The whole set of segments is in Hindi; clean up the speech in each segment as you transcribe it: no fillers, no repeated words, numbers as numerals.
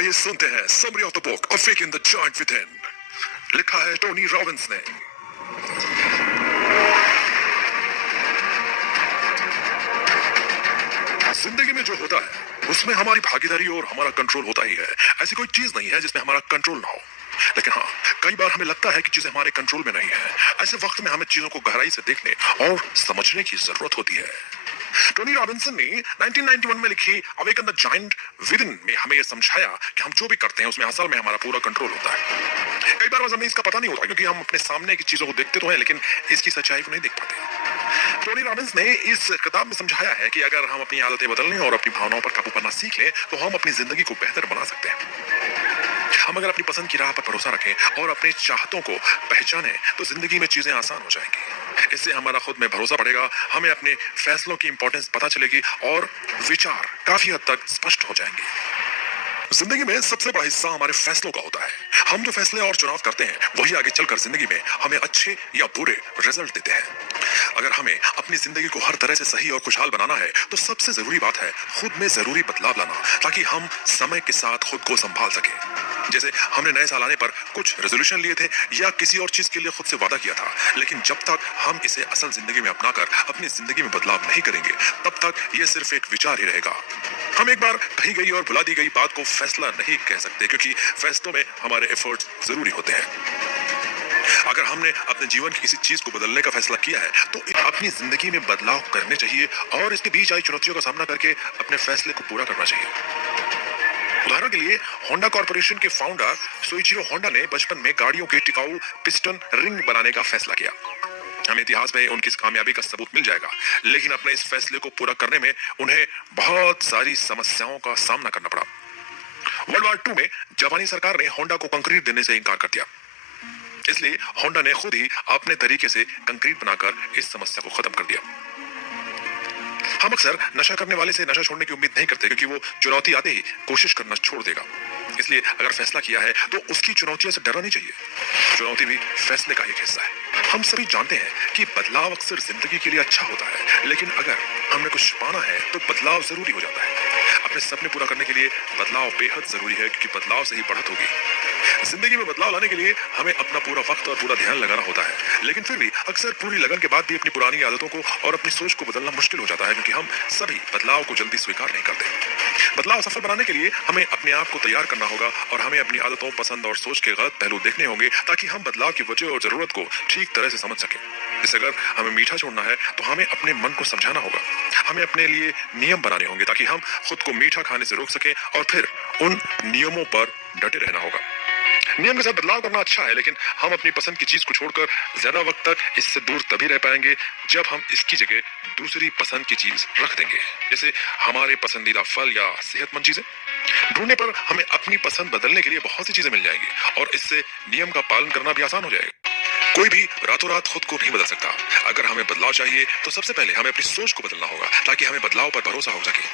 आइए सुनते हैं summary of the book a fake in the joint with in. लिखा है टोनी रॉबिन्स ने। जिंदगी में जो होता है उसमें हमारी भागीदारी और हमारा कंट्रोल होता ही है। ऐसी कोई चीज नहीं है जिसमें हमारा कंट्रोल ना हो, लेकिन हाँ, कई बार हमें लगता है कि चीजें हमारे कंट्रोल में नहीं है। ऐसे वक्त में हमें चीजों को गहराई से देखने और समझने की जरूरत होती है। टोनी रॉबिन्सन ने 1991 में लिखी awaken the giant with in में हमें यह समझाया कि हम जो भी करते हैं उसमें असल में हमारा पूरा कंट्रोल होता है। कई बार हमें इसका पता नहीं होता क्योंकि हम अपने सामने की चीजों को देखते तो हैं लेकिन इसकी सच्चाई को नहीं देख पाते। टोनी रॉबिन्स ने इस किताब में समझाया है कि अगर हम अपनी आदतें बदलने और अपनी भावनाओं पर काबू करना सीख लें तो हम अपनी जिंदगी को बेहतर बना सकते हैं। हम अगर अपनी पसंद की राह पर भरोसा रखें और अपने चाहतों को पहचानें तो जिंदगी में चीजें आसान हो जाएंगी। इससे हमारा खुद में भरोसा बढ़ेगा, हमें अपने फैसलों की इंपॉर्टेंस पता चलेगी और विचार काफी हद तक स्पष्ट हो जाएंगे। जिंदगी में सबसे बड़ा हिस्सा हमारे फैसलों का होता है। हम जो फैसले और चुनाव करते हैं वही आगे चलकर जिंदगी में हमें अच्छे या बुरे रिजल्ट देते हैं। अगर हमें अपनी जिंदगी को हर तरह से सही और खुशहाल बनाना है तो सबसे जरूरी बात है खुद में जरूरी बदलाव लाना, ताकि हम समय के साथ खुद को संभाल सकें। जैसे हमने नए साल आने पर कुछ रेजोल्यूशन लिए थे या किसी और चीज के लिए खुद से वादा किया था, लेकिन जब तक हम इसे असल जिंदगी में अपनाकर अपनी जिंदगी में बदलाव नहीं करेंगे तब तक यह सिर्फ एक विचार ही रहेगा। हम एक बार कही गई और भुला दी गई बात को फैसला नहीं कह सकते क्योंकि फैसलों में हमारे एफर्ट्स जरूरी होते हैं। अगर हमने अपने जीवन की किसी चीज को बदलने का फैसला किया है तो अपनी जिंदगी में बदलाव करने चाहिए और इसके बीच आई चुनौतियों का सामना करके अपने फैसले को पूरा करना चाहिए। उदाहरण के लिए होंडा कॉर्पोरेशन के फाउंडर सोइचिरो होंडा ने बचपन में गाड़ियों के टिकाऊ पिस्टन रिंग बनाने का फैसला किया। हमें इतिहास में उनकी इस कामयाबी का सबूत मिल जाएगा, लेकिन अपने इस फैसले को पूरा करने में उन्हें बहुत सारी समस्याओं का सामना करना पड़ा। वर्ल्ड वॉर 2 में जापानी सरकार ने होंडा को कंक्रीट देने से इनकार कर दिया, इसलिए होंडा ने खुद ही अपने तरीके से कंक्रीट बनाकर इस समस्या को खत्म कर दिया। हम अक्सर नशा करने वाले से नशा छोड़ने की उम्मीद नहीं करते क्योंकि वो चुनौती आते ही कोशिश करना छोड़ देगा। इसलिए अगर फैसला किया है तो उसकी चुनौतियों से डरना नहीं चाहिए। चुनौती भी फैसले का एक हिस्सा है। हम सभी जानते हैं कि बदलाव अक्सर जिंदगी के लिए अच्छा होता है, लेकिन अगर हमने कुछ पाना है तो बदलाव जरूरी हो जाता है। अपने सपने पूरा करने के लिए बदलाव बेहद जरूरी है क्योंकि बदलाव से ही बढ़त होगी। जिंदगी में बदलाव लाने के लिए हमें अपना पूरा वक्त और पूरा ध्यान लगाना होता है, लेकिन फिर भी अक्सर पूरी लगन के बाद भी अपनी पुरानी आदतों को और अपनी सोच को बदलना मुश्किल हो जाता है क्योंकि हम सभी बदलाव को जल्दी स्वीकार नहीं करते। बदलाव सफल बनाने के लिए हमें अपने आप को तैयार करना होगा और हमें अपनी आदतों, पसंद और सोच के गलत पहलू देखने होंगे ताकि हम बदलाव की वजह और जरूरत को ठीक तरह से समझ सकें। जैसे अगर हमें मीठा छोड़ना है तो हमें अपने मन को समझाना होगा। हमें अपने लिए नियम बनाने होंगे ताकि हम खुद को मीठा खाने से रोक सकें और फिर उन नियमों पर डटे रहना होगा। नियम के साथ बदलाव करना अच्छा है, लेकिन हम अपनी पसंद की चीज को छोड़कर ज्यादा वक्त तक इससे दूर तभी रह पाएंगे जब हम इसकी जगह दूसरी पसंद की चीज रख देंगे, जैसे हमारे पसंदीदा फल या सेहतमंद चीजें। ढूंढने पर हमें अपनी पसंद बदलने के लिए बहुत सी चीजें मिल जाएंगी और इससे नियम का पालन करना भी आसान हो जाएगा। कोई भी रातों रात खुद को नहीं बदल सकता। अगर हमें बदलाव चाहिए तो सबसे पहले हमें अपनी सोच को बदलना होगा ताकि हमें बदलाव पर भरोसा हो सके।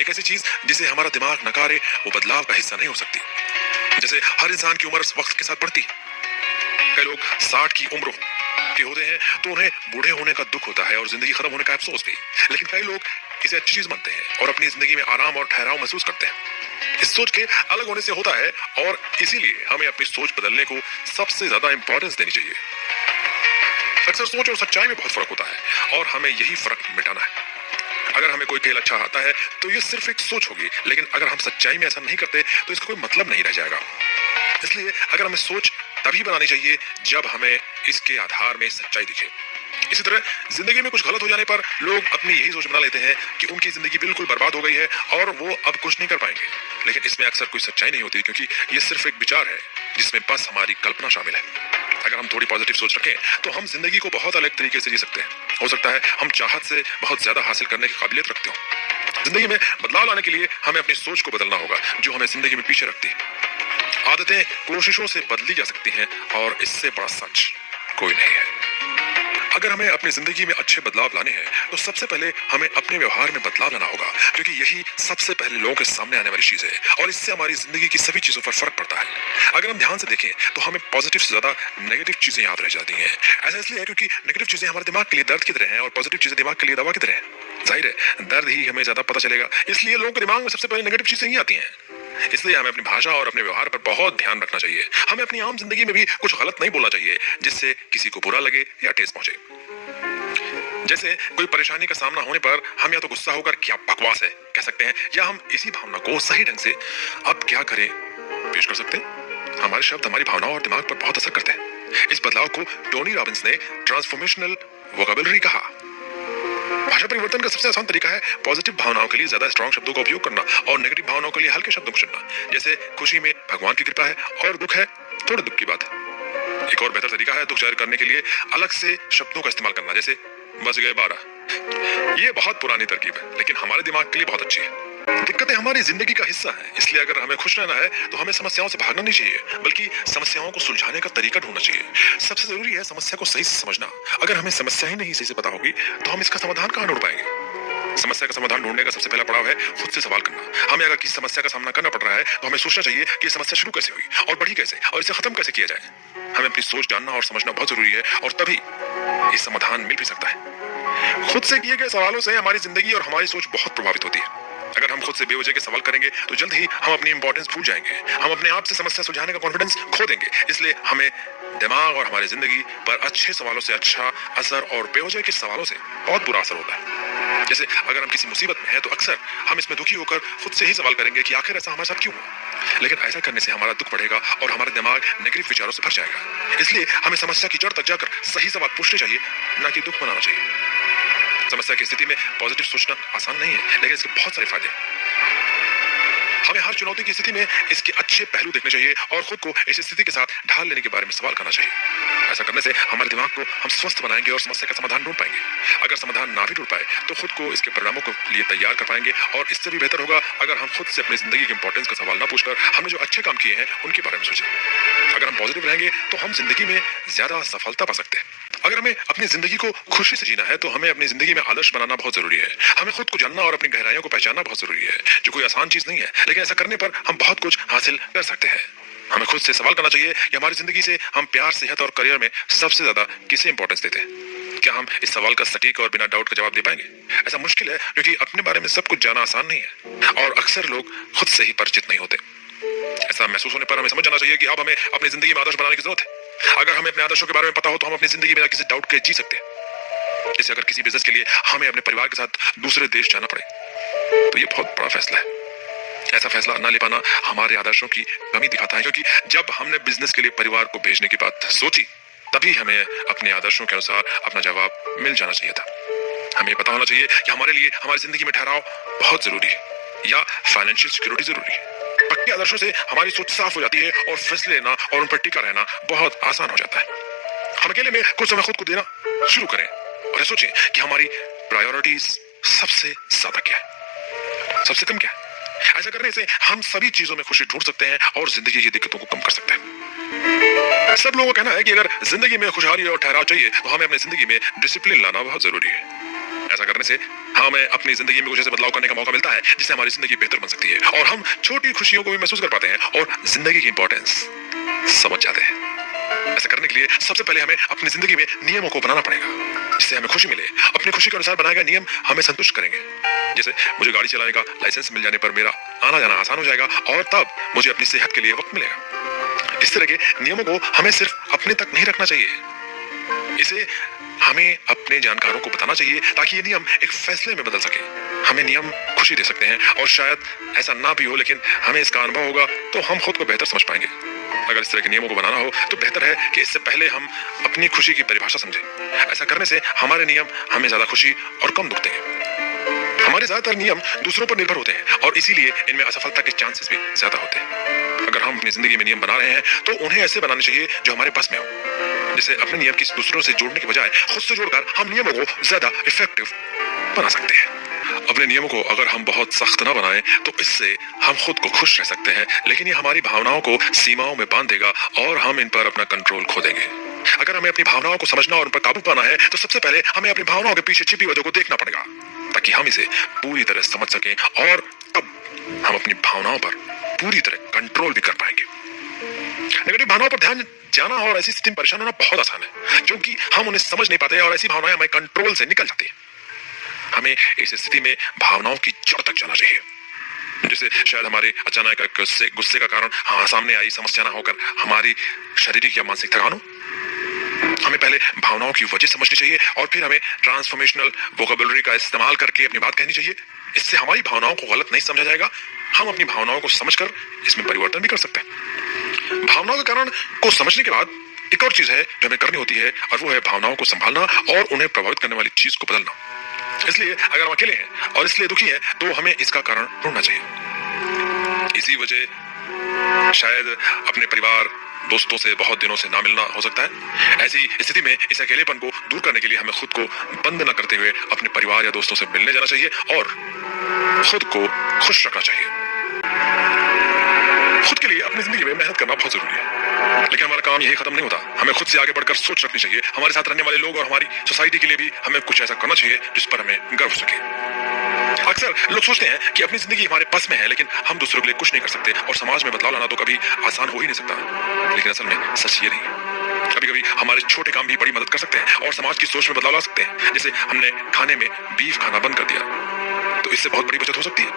एक ऐसी चीज जिसे हमारा दिमाग नकारे वो बदलाव का हिस्सा नहीं हो सकती। जैसे हर इंसान की उम्र वक्त के साथ बढ़ती। कई लोग 60 की उम्र के होते हैं तो उन्हें बूढ़े होने का दुख होता है और जिंदगी खत्म होने का अफसोस भी, लेकिन कई लोग इसे अच्छी चीज मानते हैं और अपनी जिंदगी में आराम और ठहराव महसूस करते हैं। इस सोच के अलग होने से होता है और इसीलिए हमें अपनी सोच बदलने को सबसे ज्यादा इंपॉर्टेंस देनी चाहिए। अक्सर सोच और सच्चाई में बहुत फर्क होता है और हमें यही फर्क मिटाना है। अगर हमें कोई खेल अच्छा आता है तो ये सिर्फ एक सोच होगी, लेकिन अगर हम सच्चाई में ऐसा नहीं करते तो इसका कोई मतलब नहीं रह जाएगा। इसलिए अगर हमें सोच तभी बनानी चाहिए जब हमें इसके आधार में सच्चाई दिखे। इसी तरह जिंदगी में कुछ गलत हो जाने पर लोग अपनी यही सोच बना लेते हैं कि उनकी जिंदगी बिल्कुल बर्बाद हो गई है और वो अब कुछ नहीं कर पाएंगे, लेकिन इसमें अक्सर कोई सच्चाई नहीं होती क्योंकि ये सिर्फ एक विचार है जिसमें बस हमारी कल्पना शामिल है। अगर हम थोड़ी पॉजिटिव सोच रखें तो हम जिंदगी को बहुत अलग तरीके से जी सकते हैं। हो सकता है हम चाहत से बहुत ज्यादा हासिल करने की काबिलियत रखते हो। जिंदगी में बदलाव लाने के लिए हमें अपनी सोच को बदलना होगा जो हमें जिंदगी में पीछे रखती है। आदतें कोशिशों से बदली जा सकती हैं और इससे बड़ा सच कोई नहीं है। अगर हमें अपनी जिंदगी में अच्छे बदलाव लाने हैं तो सबसे पहले हमें अपने व्यवहार में बदलाव लाना होगा क्योंकि यही सबसे पहले लोगों के सामने आने वाली चीज है और इससे हमारी जिंदगी की सभी चीजों पर फर्क पड़ता है। अगर हम ध्यान से देखें तो हमें पॉजिटिव से ज्यादा नेगेटिव चीजें याद रह जाती हैं। ऐसा इसलिए है क्योंकि नेगेटिव चीजें हमारे दिमाग के लिए दर्द की तरह हैं और पॉजिटिव चीजें दिमाग के लिए दवा की तरह हैं। जाहिर है दर्द ही हमें ज्यादा पता चलेगा, इसलिए लोगों के दिमाग में सबसे पहले नेगेटिव चीजें ही आती हैं। इसलिए हमें अपनी भाषा और अपने व्यवहार पर बहुत ध्यान रखना चाहिए। हमें अपनी आम जिंदगी में भी कुछ गलत नहीं बोलना चाहिए जिससे किसी को बुरा लगे या ठेस पहुंचे। जैसे कोई परेशानी का सामना होने पर हम या तो गुस्सा होकर क्या बकवास है कह सकते हैं, या हम इसी भावना को सही ढंग से अब क्या करें पेश कर सकते हैं। हमारे शब्द हमारी भावनाओं और दिमाग पर बहुत असर करते हैं। इस बदलाव को टोनी रॉबिन्स ने ट्रांसफॉर्मेशनल वोकैबुलरी कहा। भाषा परिवर्तन का सबसे आसान तरीका है पॉजिटिव भावनाओं के लिए ज्यादा स्ट्रॉन्ग शब्दों का उपयोग करना और नेगेटिव भावनाओं के लिए हल्के शब्दों को चुनना। जैसे खुशी में भगवान की कृपा है और दुख है थोड़े दुख की बात है। एक और बेहतर तरीका है दुख जाहिर करने के लिए अलग से शब्दों का इस्तेमाल करना, जैसे बज गए 12। ये बहुत पुरानी तरकीब है लेकिन हमारे दिमाग के लिए बहुत अच्छी है। दिक्कतें हमारी जिंदगी का हिस्सा है, इसलिए अगर हमें खुश रहना है तो हमें समस्याओं से भागना नहीं चाहिए बल्कि समस्याओं को सुलझाने का तरीका ढूंढना चाहिए। सबसे जरूरी है समस्या को सही से समझना। अगर हमें समस्या ही नहीं सही से पता होगी तो हम इसका समाधान कहां ढूंढ पाएंगे। समस्या का समाधान ढूंढने का सबसे पहला पड़ाव है खुद से सवाल करना। हमें अगर किसी समस्या का सामना करना पड़ रहा है तो हमें सोचना चाहिए कि ये समस्या शुरू कैसे हुई और बढ़ी कैसे और इसे खत्म कैसे किया जाए। हमें अपनी सोच जानना और समझना बहुत जरूरी है और तभी ये समाधान मिल भी सकता है। खुद से किए गए सवालों से हमारी जिंदगी और हमारी सोच बहुत प्रभावित होती है। अगर हम खुद से बेवजह के सवाल करेंगे तो जल्द ही हम अपनी इंपॉर्टेंस भूल जाएंगे। हम अपने आप से समस्या सुलझाने का कॉन्फिडेंस खो देंगे। इसलिए हमें दिमाग और हमारी जिंदगी पर अच्छे सवालों से अच्छा असर और बेवजह के सवालों से बहुत बुरा असर होता है। जैसे अगर हम किसी मुसीबत में हैं तो अक्सर हम इसमें दुखी होकर खुद से ही सवाल करेंगे कि आखिर ऐसा हमारे साथ क्यों हुआ। लेकिन ऐसा करने से हमारा दुख बढ़ेगा और हमारा दिमाग नेगेटिव विचारों से भर जाएगा। इसलिए हमें समस्या की जड़ तक जाकर सही सवाल पूछने चाहिए, ना कि दुख मनाना चाहिए। समस्या की स्थिति में पॉजिटिव सोचना आसान नहीं है लेकिन इसके बहुत सारे फायदे हैं। हमें हर चुनौती की स्थिति में इसके अच्छे पहलू देखने चाहिए और खुद को इस स्थिति के साथ ढाल लेने के बारे में सवाल करना चाहिए। ऐसा करने से हमारे दिमाग को हम स्वस्थ बनाएंगे और समस्या का समाधान ढूंढ पाएंगे। अगर समाधान ना भी ढूंढ पाए तो खुद को इसके परिणामों के लिए तैयार कर पाएंगे और इससे भी बेहतर होगा अगर हम खुद से अपनी जिंदगी की इंपॉर्टेंस का सवाल ना पूछकर हमने जो अच्छे काम किए हैं उनके बारे में सोचें। अगर हम पॉजिटिव रहेंगे तो हम जिंदगी में ज्यादा सफलता पा सकते हैं। अगर हमें अपनी जिंदगी को खुशी से जीना है तो हमें अपनी जिंदगी में आदर्श बनाना बहुत जरूरी है। हमें खुद को जानना और अपनी गहराइयों को पहचानना बहुत जरूरी है, जो कोई आसान चीज नहीं है लेकिन ऐसा करने पर हम बहुत कुछ हासिल कर सकते हैं। हमें खुद से सवाल करना चाहिए कि हमारी जिंदगी से हम प्यार, सेहत और करियर में सबसे ज्यादा किसे इंपॉर्टेंस देते हैं। क्या हम इस सवाल का सटीक और बिना डाउट का जवाब दे पाएंगे? ऐसा मुश्किल है क्योंकि अपने बारे में सब कुछ जाना आसान नहीं है और अक्सर लोग खुद से ही परिचित नहीं होते। ऐसा महसूस होने पर हमें समझ जाना चाहिए कि अब हमें अपनी जिंदगी में आदर्श बनाने की जरूरत है। अगर हमें अपने आदर्शों के बारे में पता हो तो हम अपनी जिंदगी बिना किसी डाउट के जी सकते हैं। जैसे अगर किसी बिजनेस के लिए हमें अपने परिवार के साथ दूसरे देश जाना पड़े तो ये बहुत बड़ा फैसला है। ऐसा फैसला न ले पाना हमारे आदर्शों की कमी दिखाता है, क्योंकि जब हमने बिजनेस के लिए परिवार को भेजने की बात सोची तभी हमें अपने आदर्शों के अनुसार अपना जवाब मिल जाना चाहिए था। हमें पता होना चाहिए कि हमारे लिए हमारी जिंदगी में ठहराव बहुत जरूरी है या फाइनेंशियल सिक्योरिटी जरूरी है। पक्के आदर्शों से हमारी सोच साफ हो जाती है और फैसले लेना और उन पर टिका रहना बहुत आसान हो जाता है। हम अकेले में कुछ समय खुद को देना शुरू करें और सोचें कि हमारी प्रायोरिटीज सबसे ज्यादा क्या है, सबसे कम क्या है। ऐसा करने से हम सभी चीजों में खुशी ढूंढ सकते हैं और जिंदगी की दिक्कतों को कम कर सकते हैं। सब लोगों का कहना है कि अगर जिंदगी में खुशहाली और ठहराव चाहिए तो हमें अपनी जिंदगी में डिसिप्लिन लाना बहुत जरूरी है। ऐसा करने से हमें अपनी जिंदगी में कुछ ऐसे बदलाव करने का मौका मिलता है जिससे हमारी जिंदगी बेहतर बन सकती है और हम छोटी खुशियों को भी महसूस कर पाते हैं और जिंदगी की इंपॉर्टेंस समझ जाते हैं। ऐसा करने के लिए सबसे पहले हमें अपनी जिंदगी में नियमों को बनाना पड़ेगा जिससे हमें खुशी मिले। अपनी खुशी के अनुसार बनाए गए नियम हमें संतुष्ट करेंगे। जैसे मुझे गाड़ी चलाने का लाइसेंस मिल जाने पर मेरा आना जाना आसान हो जाएगा और तब मुझे अपनी सेहत के लिए वक्त मिलेगा। इस तरह के नियमों को हमें सिर्फ अपने तक नहीं रखना चाहिए, इसे हमें अपने जानकारों को बताना चाहिए ताकि ये नियम एक फैसले में बदल सके। हमें नियम खुशी दे सकते हैं और शायद ऐसा ना भी हो लेकिन हमें इसका अनुभव होगा तो हम खुद को बेहतर समझ पाएंगे। अगर इस तरह के नियमों को बनाना हो तो बेहतर है कि इससे पहले हम अपनी खुशी की परिभाषा समझें। ऐसा करने से हमारे नियम हमें ज्यादा खुशी और कम दुख देंगे। हमारे ज्यादातर नियम दूसरों पर निर्भर होते हैं और इसीलिए इनमें असफलता के चांसेस भी ज्यादा होते हैं। अगर हम अपनी जिंदगी में नियम बना रहे हैं तो उन्हें ऐसे बनाने चाहिए जो हमारे बस में हो। जैसे अपने नियम किसी दूसरों से जोड़ने के बजाय खुद से जोड़कर हम नियमों को ज्यादा इफेक्टिव बना सकते हैं। अपने नियमों को अगर हम बहुत सख्त ना बनाएं तो इससे हम खुद को खुश रह सकते हैं, लेकिन ये हमारी भावनाओं को सीमाओं में बांध देगा और हम इन पर अपना कंट्रोल खो देंगे। अगर हमें अपनी भावनाओं को समझना और उन पर काबू पाना है तो सबसे पहले हमें अपनी भावनाओं के पीछे छिपी वजह को देखना पड़ेगा ताकि हम इसे पूरी तरह समझ सकें और तब हम अपनी भावनाओं पर पूरी तरह कंट्रोल भी कर पाएंगे। नेगेटिव भावनाओं पर ध्यान जाना और ऐसी स्थिति में परेशान होना बहुत आसान है क्योंकि हम उन्हें समझ नहीं पाते और ऐसी भावनाएं हमें कंट्रोल से निकल जाती हैं। हमें इस स्थिति में भावनाओं की जड़ तक जाना चाहिए। जिससे शायद हमारे अचानक गुस्से का कारण सामने आई समस्या ना होकर हमारी शारीरिक या मानसिक थकान हो। हमें पहले भावनाओं की वजह समझनी चाहिए और फिर हमें ट्रांसफॉर्मेशनल वोकेबुलरी का इस्तेमाल करके अपनी बात कहनी चाहिए। इससे हमारी भावनाओं को गलत नहीं समझा जाएगा, हम अपनी भावनाओं को समझकर इसमें परिवर्तन भी कर सकते हैं। भावनाओं के कारण को समझने के बाद एक और चीज है जो हमें करनी होती है, और वो है भावनाओं को संभालना और उन्हें प्रभावित करने वाली चीज को बदलना। इसलिए अगर हम अकेले हैं और इसलिए दुखी हैं तो हमें इसका कारण ढूंढना चाहिए। इसी वजह शायद अपने परिवार दोस्तों से बहुत दिनों से ना मिलना हो सकता है। ऐसी स्थिति में इस अकेलेपन को दूर करने के लिए हमें खुद को बंद न करते हुए अपने परिवार या दोस्तों से मिलने जाना चाहिए और खुद को खुश रखना चाहिए। खुद के लिए अपनी जिंदगी में मेहनत करना बहुत जरूरी है, लेकिन हमारा काम यही खत्म नहीं होता। हमें खुद से आगे बढ़कर सोच रखनी चाहिए। हमारे साथ रहने वाले लोग और हमारी सोसाइटी के लिए भी हमें कुछ ऐसा करना चाहिए जिस पर हमें गर्व हो सके। अक्सर लोग सोचते हैं कि अपनी जिंदगी हमारे पास में है, लेकिन हम दूसरों के लिए कुछ नहीं कर सकते और समाज में बदलाव लाना तो कभी आसान हो ही नहीं सकता। लेकिन असल में सच ये नहीं। कभी कभी हमारे छोटे काम भी बड़ी मदद कर सकते हैं और समाज की सोच में बदलाव ला सकते हैं। जैसे हमने खाने में बीफ खाना बंद कर दिया तो इससे बहुत बड़ी बचत हो सकती है।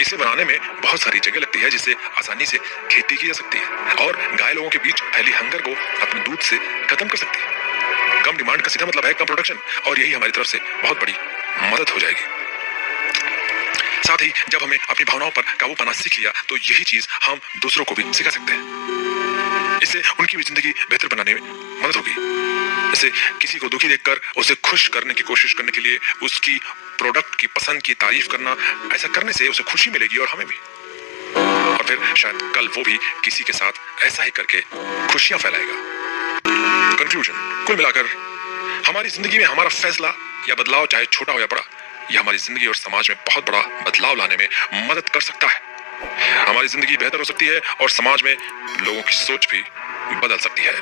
इसे बनाने में बहुत सारी जगह लगती है, जिससे आसानी से खेती की जा सकती है और गाय लोगों के बीच फैली हंगर को अपने दूध से खत्म कर सकती है। कम डिमांड का सीधा मतलब है कम प्रोडक्शन, और यही हमारी तरफ से बहुत बड़ी मदद हो जाएगी। साथ ही जब हमें अपनी भावनाओं पर काबू पाना सीख लिया तो यही चीज हम दूसरों को भी सिखा सकते हैं। इससे उनकी भी जिंदगी बेहतर बनाने में मदद होगी। जैसे किसी को दुखी देखकर उसे खुश करने की कोशिश करने के लिए उसकी प्रोडक्ट की पसंद की तारीफ करना, ऐसा करने से उसे खुशी मिलेगी और हमें भी। और फिर शायद कल वो भी किसी के साथ ऐसा ही करके खुशियां फैलाएगा। कंक्लूजन, कुल मिलाकर हमारी जिंदगी में हमारा फैसला या बदलाव चाहे छोटा हो या बड़ा, यह हमारी जिंदगी और समाज में बहुत बड़ा बदलाव लाने में मदद कर सकता है। हमारी जिंदगी बेहतर हो सकती है और समाज में लोगों की सोच भी बदल सकती है।